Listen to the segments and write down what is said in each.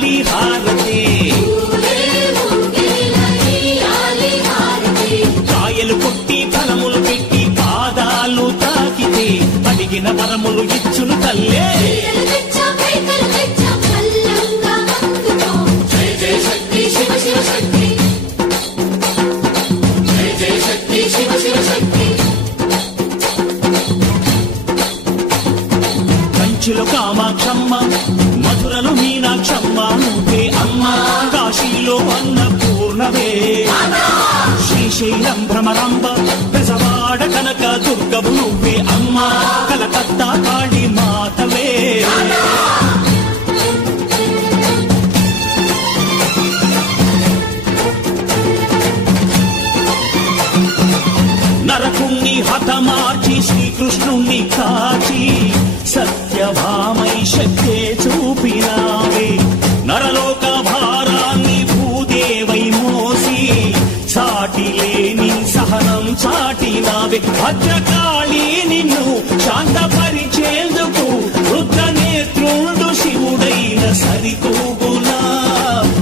ఇయ్యాలి హారతి, కాయలు కొట్టి ఫలములు పెట్టి పాదాలు తాకితే అడిగిన వరములు ఇచ్చును తల్లే. జయ జయ శక్తి శివ శివ శక్తి, జయ జయ శక్తి శివ శివ శక్తి. కంచిలో కామాక్షమ్మ, మధురలో మీనాక్షమ్మ నువ్వే అమ్మ, కాశీలో అన్నపూర్ణవే, శ్రీశైలం భ్రమరాంబ, పెసవాడ కనక దుర్గవు నువ్వే అమ్మ, కలకత్తా కాళీ మాతవే. నరకుణ్ణి హతమార్చి శ్రీకృష్ణుణ్ణి కాచి సత్యభామై శక్తే చూపినావే, నరలోక భారాన్ని భూదేవై మోసి సాటి లేని సహనం చాటినావే. భద్రకాళి నిన్ను శాంతపరిచేందుకు రుద్రనేత్రుండు శివుడైన సరితూగునా.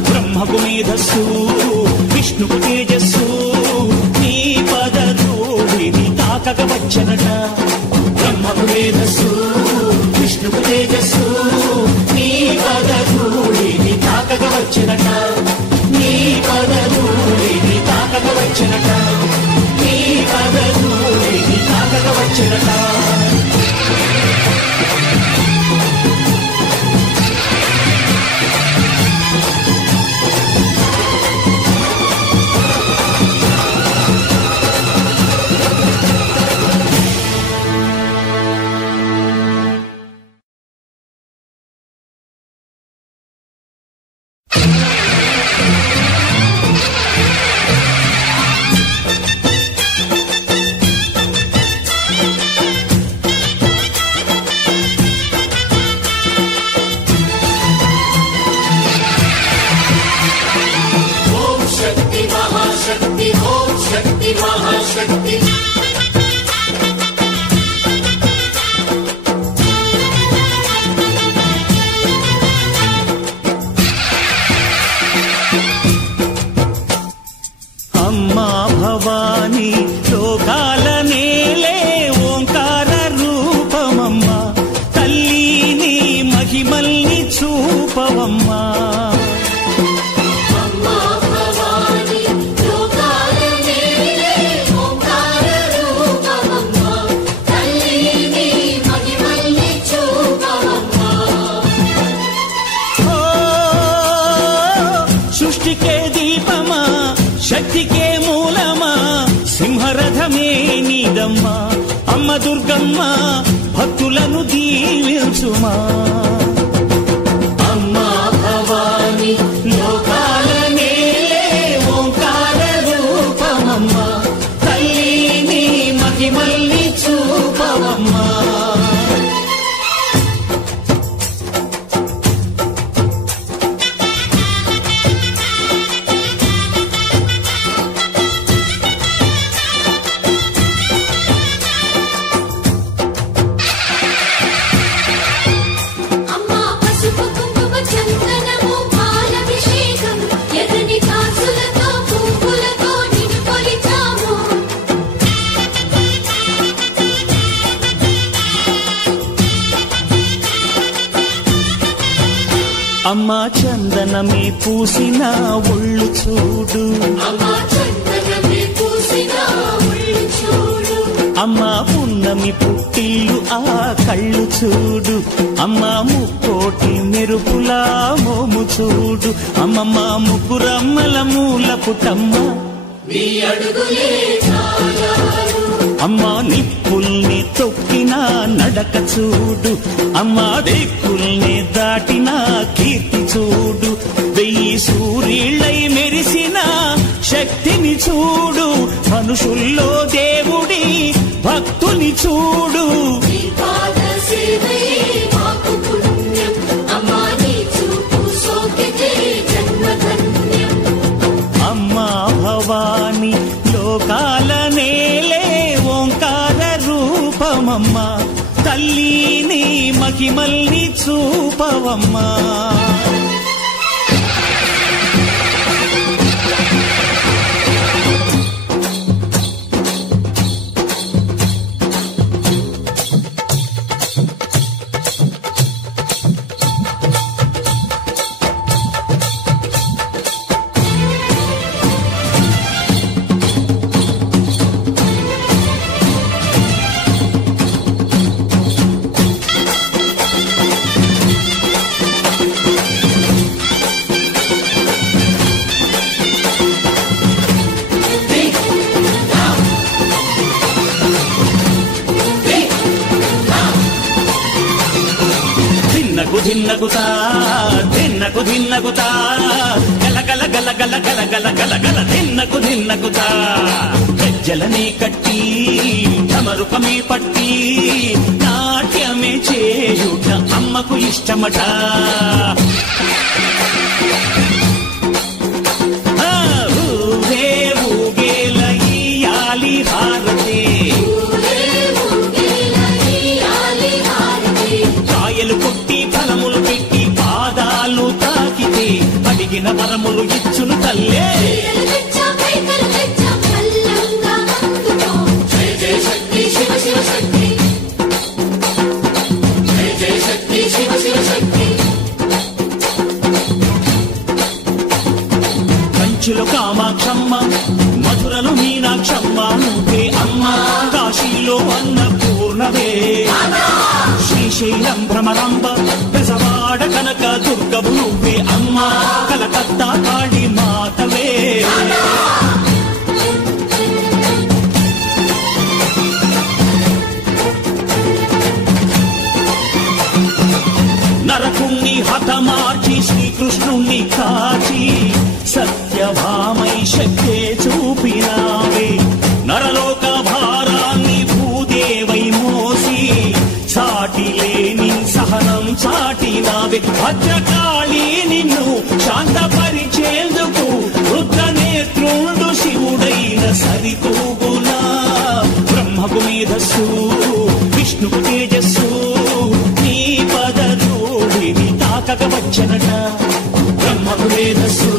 బ్రహ్మకు మేధస్సు విష్ణుకు తేజస్సు నీ పదధూళిని తాకక వచ్చనట. బ్రహ్మకు మేధస్సు విష్ణుకు తేజస్సు నీ పదధూళిని తాకక వచ్చనట. నీ పదధూళిని తాకక వచ్చనట. నీ పదధూళిని తాకక వచ్చనట. అమ్మా భవాని లోకాల నేలే ఓంకార రూపమమ్మ, తల్లిని మహిమల్ని చూపవమ్మా. సృష్టికే దీపమా, శక్తికే మూలమా, సింహరథమే నీదమ్మా. అమ్మ దుర్గమ్మ భక్తులను దీవించుమా. అమ్మా భవాని లోకాల నేలే ఓంకార రూపమమ్మ, తల్లిని మహిమల్ని చూపవమ్మా. అమ్మా చందనమే పూసిన ఒళ్ళు చూడు, అమ్మా పున్నమి పుట్టిల్లు ఆ కళ్ళు చూడు, అమ్మా ముక్కోటి మెరుపులా మోము చూడు. అమ్మమ్మ ముగ్గురమ్మల మూల పుటమ్మ, అమ్మా నిప్పుల్ని తొక్కిన నడక చూడు, అమ్మా దిక్కుల్ని దాటిన కీర్తి చూడు. 1000 సూర్యుళ్ళై మెరిసిన శక్తిని చూడు, మనుషుల్లో దేవుడి భక్తుని చూడు. అమ్మా భవాని లోకాల నేలే ఓంకార రూపమమ్మ, తల్లిని మహిమల్ని చూపవమ్మా. దిన్నగుతా దిన్నకు దిన్నగుతా గల గల గల గల గల గల గల గల దిన్నకు దిన్నగుతా గజ్జలనే కట్టి తమరుకమే పట్టి నాట్యమే చేయుట అమ్మకు ఇష్టమట ఊరే ఊగేల ఇయ్యాలి హారతి కాయలు కొట్టి ఫలములు పెట్టి పాదాలు తాకితే అడిగిన వరములు ఇచ్చును తల్లే కంచులో కామాక్షమ్మ మధురలో మీనాక్షమ్మ నువ్వే అమ్మ కాశీలో అన్నపూర్ణవే శ్రీశైలం భ్రమరాంబ పెసవాడ కనక దుర్గవు నువ్వే అమ్మ కలకత్తా కాళీ మాతవే నరకుణ్ణి హతమార్చి శ్రీకృష్ణుణ్ణి కాచి సత్యభామై శక్తే చూపినావే నరలోక భారాన్ని భూదేవై మోసి సాటి లేని సహనం చాటినావే భద్రకాళి నిన్ను శాంతపరిచేందుకు వృద్ధ నేత్రుండు శివుడైన సరితూగునా బ్రహ్మకు మేధస్సు విష్ణుకు తేజస్సు నీ పదధూళిని తాకక వచ్చనట బ్రహ్మకు మేధస్సు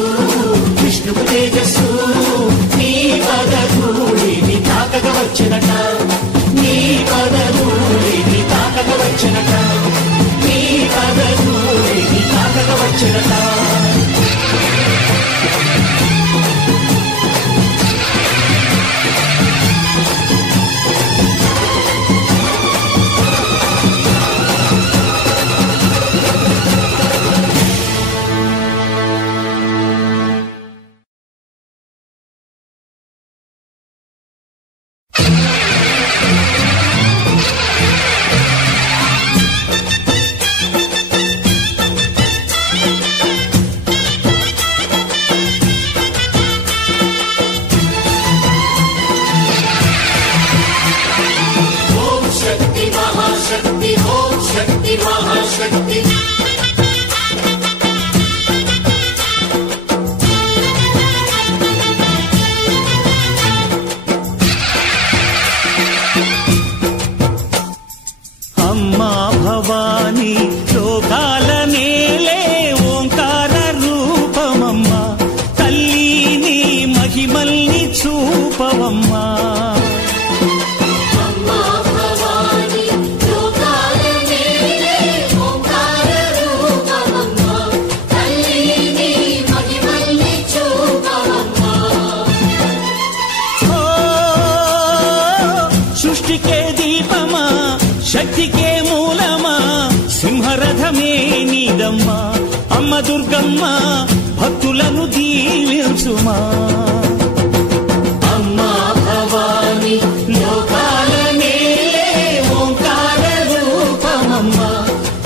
విష్ణుకు తేజస్సు నీ పదధూళిని తాకక వచ్చనట నీ పదధూళిని తాకక వచ్చనట నీ పదధూళిని తాకక వచ్చనట అమ్మా భవాని లోకాల నేలే ఓంకార రూపమమ్మ తల్లిని మహిమల్ని చూపవమ్మా సృష్టికే దీపమా శక్తికే మూలమా సింహరథమే నీదమ్మా అమ్మ దుర్గమ్మ భక్తులను దీవించుమా అమ్మా భవాని లోకాల నేలే ఓంకార రూపమమ్మ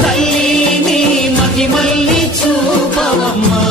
తల్లిని మహిమల్ని చూపవమ్మా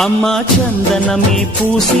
అమ్మా చందనమే పూసి